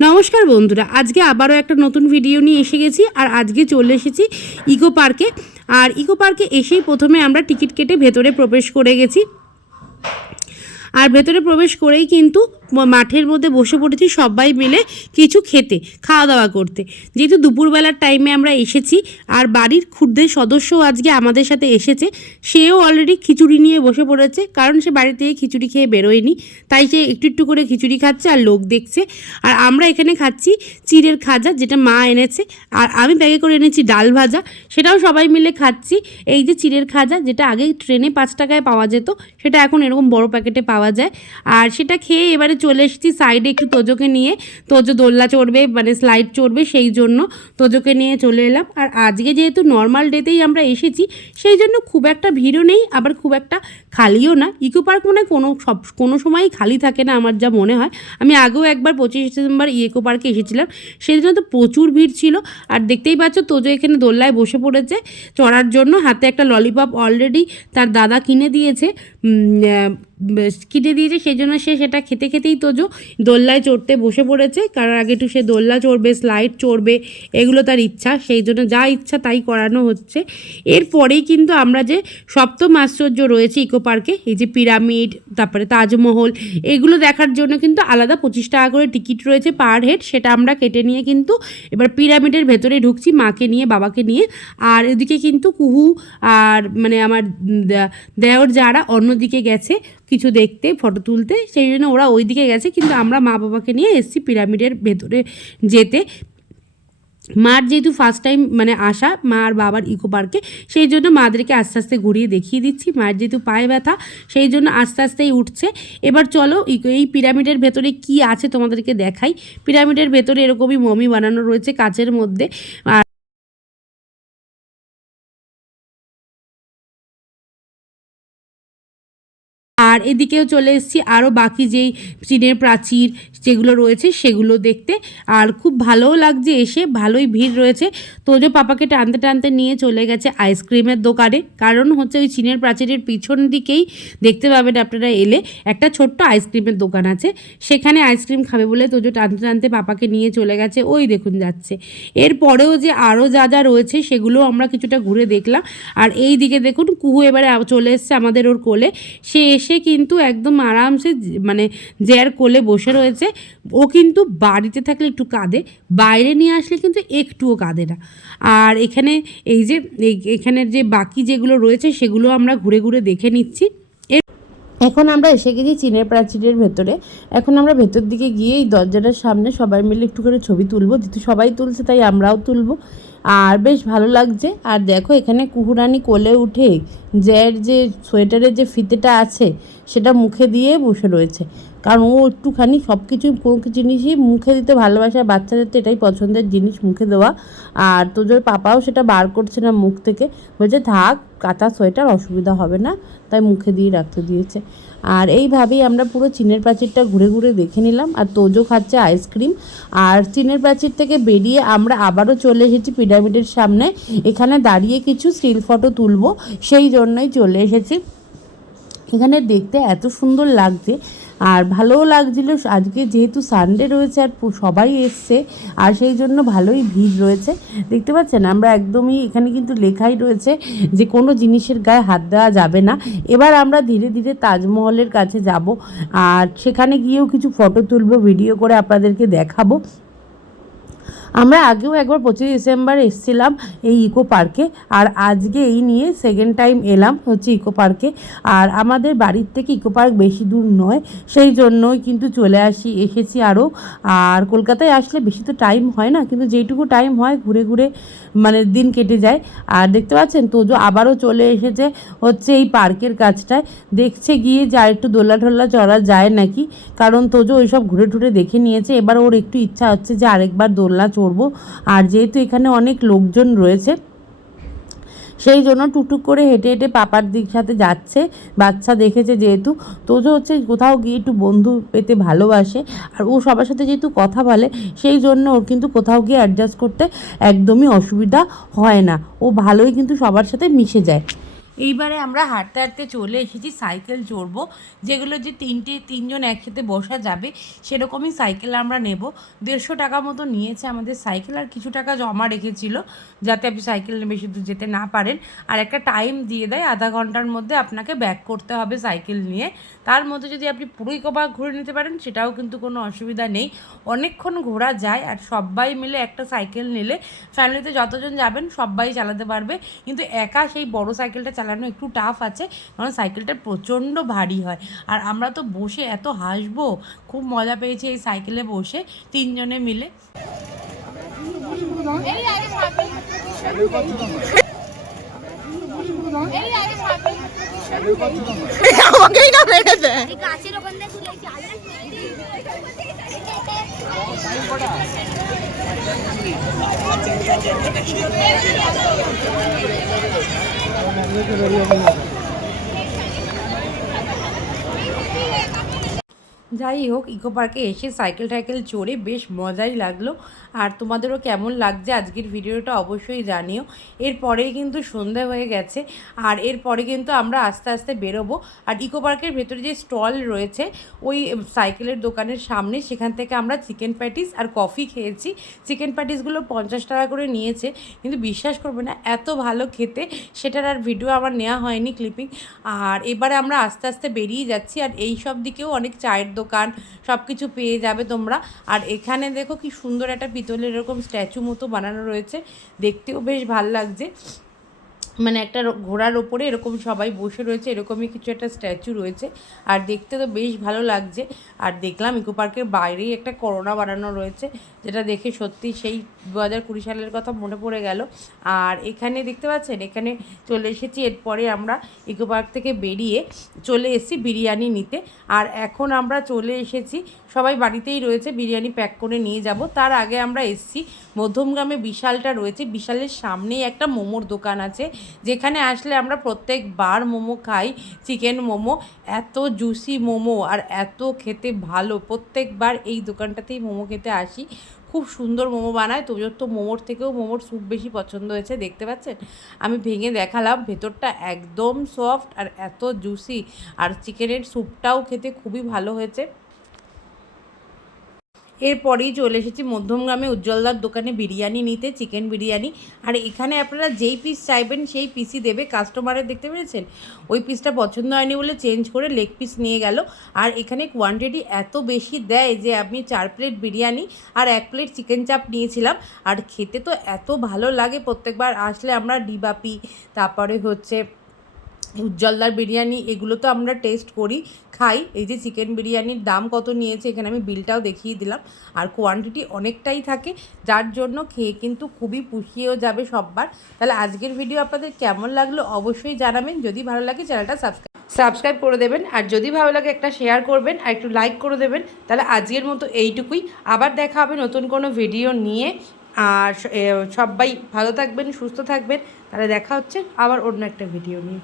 নমস্কার বন্ধুরা, আজকে আবারও একটা নতুন ভিডিও নিয়ে এসে গেছি। আর আজকে চলে এসেছি ইকো পার্কে। আর ইকো পার্কে এসেই প্রথমে আমরা টিকিট কেটে ভেতরে প্রবেশ করে গেছি। আর ভেতরে প্রবেশ করেই কিন্তু মাঠের মধ্যে বসে পড়েছি সবাই মিলে কিছু খেতে, খাওয়া দাওয়া করতে। যেহেতু দুপুরবেলার টাইমে আমরা এসেছি, আর বাড়ির ক্ষুদ্র সদস্য আজকে আমাদের সাথে এসেছে, সেও অলরেডি খিচুড়ি নিয়ে বসে পড়েছে। কারণ সে বাড়ি থেকে খিচুড়ি খেয়ে বেরোয়নি, তাই সে একটু একটু করে খিচুড়ি খাচ্ছে আর লোক দেখছে। আর আমরা এখানে খাচ্ছি চিড়ের খাজা, যেটা মা এনেছে। আর আমি ব্যাগে করে এনেছি ডাল ভাজা, সেটাও সবাই মিলে খাচ্ছি। এই যে চিড়ের খাজা, যেটা আগে ট্রেনে 5 টাকায় পাওয়া যেত, সেটা এখন এরকম বড় প্যাকেটে পাওয়া যায়। আর সেটা খেয়ে এবারে চলে এসেছি সাইডে একটু তোজোকে নিয়ে। তোজো দোলনা চড়বে, মানে স্লাইড চড়বে, সেই জন্য তোজোকে নিয়ে চলে এলাম। আর আজকে যেহেতু নর্মাল ডেতেই আমরা এসেছি, সেই জন্য খুব একটা ভিড়ও নেই, আবার খুব একটা খালিও না। ইকো পার্ক মনে হয় কোনো সময়ই খালি থাকে না, আমার যা মনে হয়। আমি আগেও একবার 25 ডিসেম্বর ইকো পার্কে এসেছিলাম, সেই জন্য তো প্রচুর ভিড় ছিল। আর দেখতেই পাচ্ছ তোজো এখানে দোলনায় বসে পড়েছে চড়ার জন্য। হাতে একটা ললিপপ অলরেডি তার দাদা কিনে দিয়েছে, সেই জন্য সে সেটা খেতে খেতেই তোজো দোলনায় চড়তে বসে পড়েছে। কারণ আগে একটু সে দোলনা চড়বে, স্লাইড চড়বে, এগুলো তার ইচ্ছা। সেই জন্য যা ইচ্ছা তাই করানো হচ্ছে। এরপরেই কিন্তু আমরা যে সপ্তম আশ্চর্য রয়েছে ইকো পার্কে, এই যে পিরামিড, তারপরে তাজমহল, এগুলো দেখার জন্য কিন্তু আলাদা 25 টাকা করে টিকিট রয়েছে পার হেড। সেটা আমরা কেটে নিয়ে কিন্তু এবার পিরামিডের ভেতরে ঢুকছি মাকে নিয়ে, বাবাকে নিয়ে। আর এদিকে কিন্তু কুহু আর মানে আমার দেওর যারা অন্যদিকে গেছে কিছু দেখতে, ফটো তুলতে, সেই জন্য ওরা ওই দিকে গেছে। কিন্তু আমরা মা বাবাকে নিয়ে এসেছি পিরামিডের ভেতরে যেতে। মার যেহেতু ফার্স্ট টাইম মানে আসা মা আর বাবার ইকো পার্কে, সেই জন্য মাদেরকে আস্তে আস্তে ঘুরিয়ে দেখিয়ে দিচ্ছি। মায়ের যেহেতু পায়ে ব্যথা, সেই জন্য আস্তে আস্তেই উঠছে। এবার চলো এই পিরামিডের ভেতরে কি আছে তোমাদেরকে দেখাই। পিরামিডের ভেতরে এরকমই মমি বানানো রয়েছে কাচের মধ্যে। আর এদিকেও চলে এসেছি আরও বাকি যেই চীনের প্রাচীর যেগুলো রয়েছে সেগুলো দেখতে। আর খুব ভালোও লাগছে এসে, ভালোই ভিড় রয়েছে। তোজো পাপাকে টানতে টানতে নিয়ে চলে গেছে আইসক্রিমের দোকানে। কারণ হচ্ছে ওই চীনের প্রাচীরের পিছন দিকেই দেখতে পাবেন আপনারা এলে, একটা ছোট্ট আইসক্রিমের দোকান আছে। সেখানে আইসক্রিম খাবে বলে তোজো টানতে টানতে পাপাকে নিয়ে চলে গেছে, ওই দেখুন যাচ্ছে। এরপরেও যে আরও যা যা রয়েছে সেগুলো আমরা কিছুটা ঘুরে দেখলাম। আর এই দিকে দেখুন কুহু এবারে চলে এসছে আমাদের ওর কোলে। সে এসে কিন্তু একদম আরামসে মানে জ্যার কোলে বসে রয়েছে। ও কিন্তু বাড়িতে থাকলে একটু কাঁদে, বাইরে নিয়ে আসলে কিন্তু একটুও কাঁদে না। আর এখানে এই যে এখানের যে বাকি যেগুলো রয়েছে সেগুলো আমরা ঘুরে ঘুরে দেখে নিচ্ছি। এখন আমরা এসে গেছি চীনের প্রাচীরের ভেতরে। এখন আমরা ভেতর দিকে গিয়ে এই দরজাটার সামনে সবাই মিলে একটু করে ছবি তুলবো, যেহেতু সবাই তুলছে তাই আমরাও তুলবো। আর বেশ ভালো লাগছে। আর দেখো এখানে কুহুরানি কোলে উঠে জ্যার যে সোয়েটারের যে ফিতেটা আছে সেটা মুখে দিয়ে বসে রয়েছে। কারণ ও একটুখানি সব কিছু কোনো জিনিসই মুখে দিতে ভালোবাসে, বাচ্চাদের তো এটাই পছন্দের জিনিস মুখে দেওয়া। আর তোদের পাপাও সেটা বার করছে না মুখ থেকে, বলছে থাক কাঁথা সোয়েটার অসুবিধা হবে না, তাই মুখে দিয়ে রাখতে দিয়েছে। আর এইভাবেই আমরা পুরো চীনের প্রাচীরটা ঘুরে ঘুরে দেখে নিলাম। আর তোজো খাচ্ছে আইসক্রিম। আর চীনের প্রাচীর থেকে বেরিয়ে আমরা আবারও চলে এসেছি পিরামিডের সামনে। এখানে দাঁড়িয়ে কিছু স্টিল ফটো তুলবো, সেই জন্যই চলে এসেছি। এখানে দেখতে এত সুন্দর লাগছে আর ভালোও লাগছিল। আজকে যেহেতু সানডে রয়েছে আর সবাই এসছে, আর সেই জন্য ভালোই ভিড় রয়েছে। দেখতে পাচ্ছেন আমরা একদমই এখানে কিন্তু লেখাই রয়েছে যে কোনো জিনিসের গায়ে হাত দেওয়া যাবে না। এবার আমরা ধীরে ধীরে তাজমহলের কাছে যাব, আর সেখানে গিয়েও কিছু ফটো তুলবো, ভিডিও করে আপনাদেরকে দেখাবো। আমরা আগেও একবার 25 ডিসেম্বর এসেছিলাম এই ইকো পার্কে, আর আজকে এই নিয়ে সেকেন্ড টাইম এলাম হচ্ছে ইকো পার্কে। আর আমাদের বাড়ির থেকে ইকো পার্ক বেশি দূর নয়, সেই জন্যই কিন্তু চলে এসেছি আরও। আর কলকাতায় আসলে বেশি তো টাইম হয় না, কিন্তু যেইটুকু টাইম হয় ঘুরে ঘুরে মানে দিন কেটে যায়। আর দেখতে পাচ্ছেন তোজো আবারও চলে এসেছে হচ্ছে এই পার্কের কাছটায়, দেখছে গিয়ে যে আর একটু দোলা ঠোলা চড়া যায় নাকি। কারণ তোজো ওইসব ঘুরে ঘুরে দেখে নিয়েছে, এবার ওর একটু ইচ্ছা হচ্ছে যে আরেকবার দোলনা চড়বো। আর যেহেতু এখানে অনেক লোকজন রয়েছে, সেই জন্য টুকটুক করে হেঁটে হেঁটে পাপার দিক সাথে যাচ্ছে। বাচ্চা দেখেছে যেহেতু, তোজো হচ্ছে কোথাও গিয়ে একটু বন্ধু পেতে ভালোবাসে। আর ও সবার সাথে যেহেতু কথা বলে, সেই জন্য ওর কিন্তু কোথাও গিয়ে অ্যাডজাস্ট করতে একদমই অসুবিধা হয় না। ও ভালোই কিন্তু সবার সাথে মিশে যায়। এইবারে আমরা হাঁটতে হাঁটতে চলে এসেছি সাইকেল চড়বো, যেগুলো যে তিনজন একসাথে বসা যাবে সেরকমই সাইকেল আমরা নেব। 150 টাকা মতো নিয়েছে আমাদের সাইকেল, আর কিছু টাকা জমা রেখেছিল যাতে আপনি সাইকেল নিয়ে বেশি দূর যেতে না পারেন। আর একটা টাইম দিয়ে দেয়, আধা ঘন্টার মধ্যে আপনাকে ব্যাক করতে হবে সাইকেল নিয়ে। তার মধ্যে যদি আপনি পুরো ইকো পার্ক ঘুরে নিতে পারেন সেটাও কিন্তু কোনো অসুবিধা নেই, অনেকক্ষণ ঘোরা যায়। আর সবাই মিলে একটা সাইকেল নিলে ফ্যামিলিতে যতজন যাবেন সবাই চালাতে পারবে, কিন্তু একা সেই বড় সাইকেলটা চালানো একটু টাফ আছে, কারণ সাইকেলটা প্রচণ্ড ভারী হয়। আর আমরা তো বসে এত হাসবো, খুব মজা পেয়েছি এই সাইকেলে বসে তিনজনে মিলে। আমাকেই না মেরেছে। যাই হোক, ইকো পার্কে এসে সাইকেল টাইকেল চড়ে বেশ মজাই লাগলো। আর তোমাদেরও কেমন লাগছে আজকের ভিডিওটা অবশ্যই জানিও। এরপরেই কিন্তু সন্ধে হয়ে গেছে, আর এরপরে কিন্তু আমরা আস্তে আস্তে বেরোবো। আর ইকো পার্কের ভেতরে যে স্টল রয়েছে ওই সাইকেলের দোকানের সামনে, সেখান থেকে আমরা চিকেন প্যাটিস আর কফি খেয়েছি। চিকেন প্যাটিসগুলো 50 টাকা করে নিয়েছে, কিন্তু বিশ্বাস করবে না এত ভালো খেতে, সেটার আর ভিডিও আমার নেওয়া হয়নি ক্লিপিং। আর এবারে আমরা আস্তে আস্তে বেরিয়ে যাচ্ছি, আর এই সব দিকেও অনেক চায়ের দোকান সব কিছু পেয়ে যাবে তোমরা। আর এখানে দেখো কি সুন্দর একটা পিতলের এরকম স্ট্যাচু মতো বানানো রয়েছে, দেখতেও বেশ ভাল লাগছে। মানে একটা ঘোড়ার ওপরে এরকম সবাই বসে রয়েছে, এরকমই কিছু একটা স্ট্যাচু রয়েছে, আর দেখতে তো বেশ ভালো লাগছে। আর দেখলাম ইকো পার্কের বাইরেই একটা করোনা বানানো রয়েছে, যেটা দেখে সত্যি সেই 2020 সালের কথা মনে পড়ে গেল। আর এখানে দেখতে পাচ্ছেন, এখানে চলে এসেছি। এরপরে আমরা ইকো পার্ক থেকে বেরিয়ে চলে এসেছি বিরিয়ানি নিতে। আর এখন আমরা চলে এসেছি, সবাই বাড়িতেই রয়েছে, বিরিয়ানি প্যাক করে নিয়ে যাব। তার আগে আমরা এসেছি মধ্যমগ্রামে বিশালটা রয়েছে, বিশালের সামনেই একটা মোমোর দোকান আছে, যেখানে আসলে আমরা প্রত্যেকবার মোমো খাই, চিকেন মোমো। এত জুসি মোমো আর এত খেতে ভালো, প্রত্যেকবার এই দোকানটাতেই মোমো খেতে আসি। খুব সুন্দর মোমো বানায়, তোজোর তো মোমোর থেকেও মোমোর স্যুপ বেশি পছন্দ হয়েছে, দেখতে পাচ্ছেন আমি ভেঙে দেখালাম, ভেতরটা একদম সফট আর এত জুসি। আর চিকেনের স্যুপটাও খেতে খুবই ভালো হয়েছে। এরপরেই চলে এসেছি মধ্যমগ্রামে উজ্জ্বলদার দোকানে বিরিয়ানি নিতে, চিকেন বিরিয়ানি। আর এখানে আপনারা যেই পিস চাইবেন সেই পিসই দেবে, কাস্টমারের দেখতে পেরেছেন ওই পিসটা পছন্দ হয়নি বলে চেঞ্জ করে লেগ পিস নিয়ে গেল। আর এখানে কোয়ান্টিটি এত বেশি দেয় যে আমি 4 প্লেট বিরিয়ানি আর 1 প্লেট চিকেন চাপ নিয়েছিলাম। আর খেতে তো এত ভালো লাগে, প্রত্যেকবার আসলে আমরা ডিবাপি, তারপরে হচ্ছে উজ্জ্বলদার বিরিয়ানি, এগুলো তো আমরা টেস্ট করি, খাই। এই যে চিকেন বিরিয়ানির দাম কত নিয়েছে এখানে আমি বিলটাও দেখিয়ে দিলাম। আর কোয়ান্টিটি অনেকটাই থাকে, যার জন্য খেয়ে কিন্তু খুবই পুষিয়েও যাবে সববার। তাহলে আজকের ভিডিও আপনাদের কেমন লাগলো অবশ্যই জানাবেন। যদি ভালো লাগে চ্যানেলটা সাবস্ক্রাইব করে দেবেন, আর যদি ভালো লাগে একটা শেয়ার করবেন আর একটু লাইক করে দেবেন। তাহলে আজকের মতো এইটুকুই, আবার দেখা হবে নতুন কোনো ভিডিও নিয়ে। আর সবাই ভালো থাকবেন, সুস্থ থাকবেন। তাহলে দেখা হচ্ছে আবার অন্য একটা ভিডিও নিয়ে।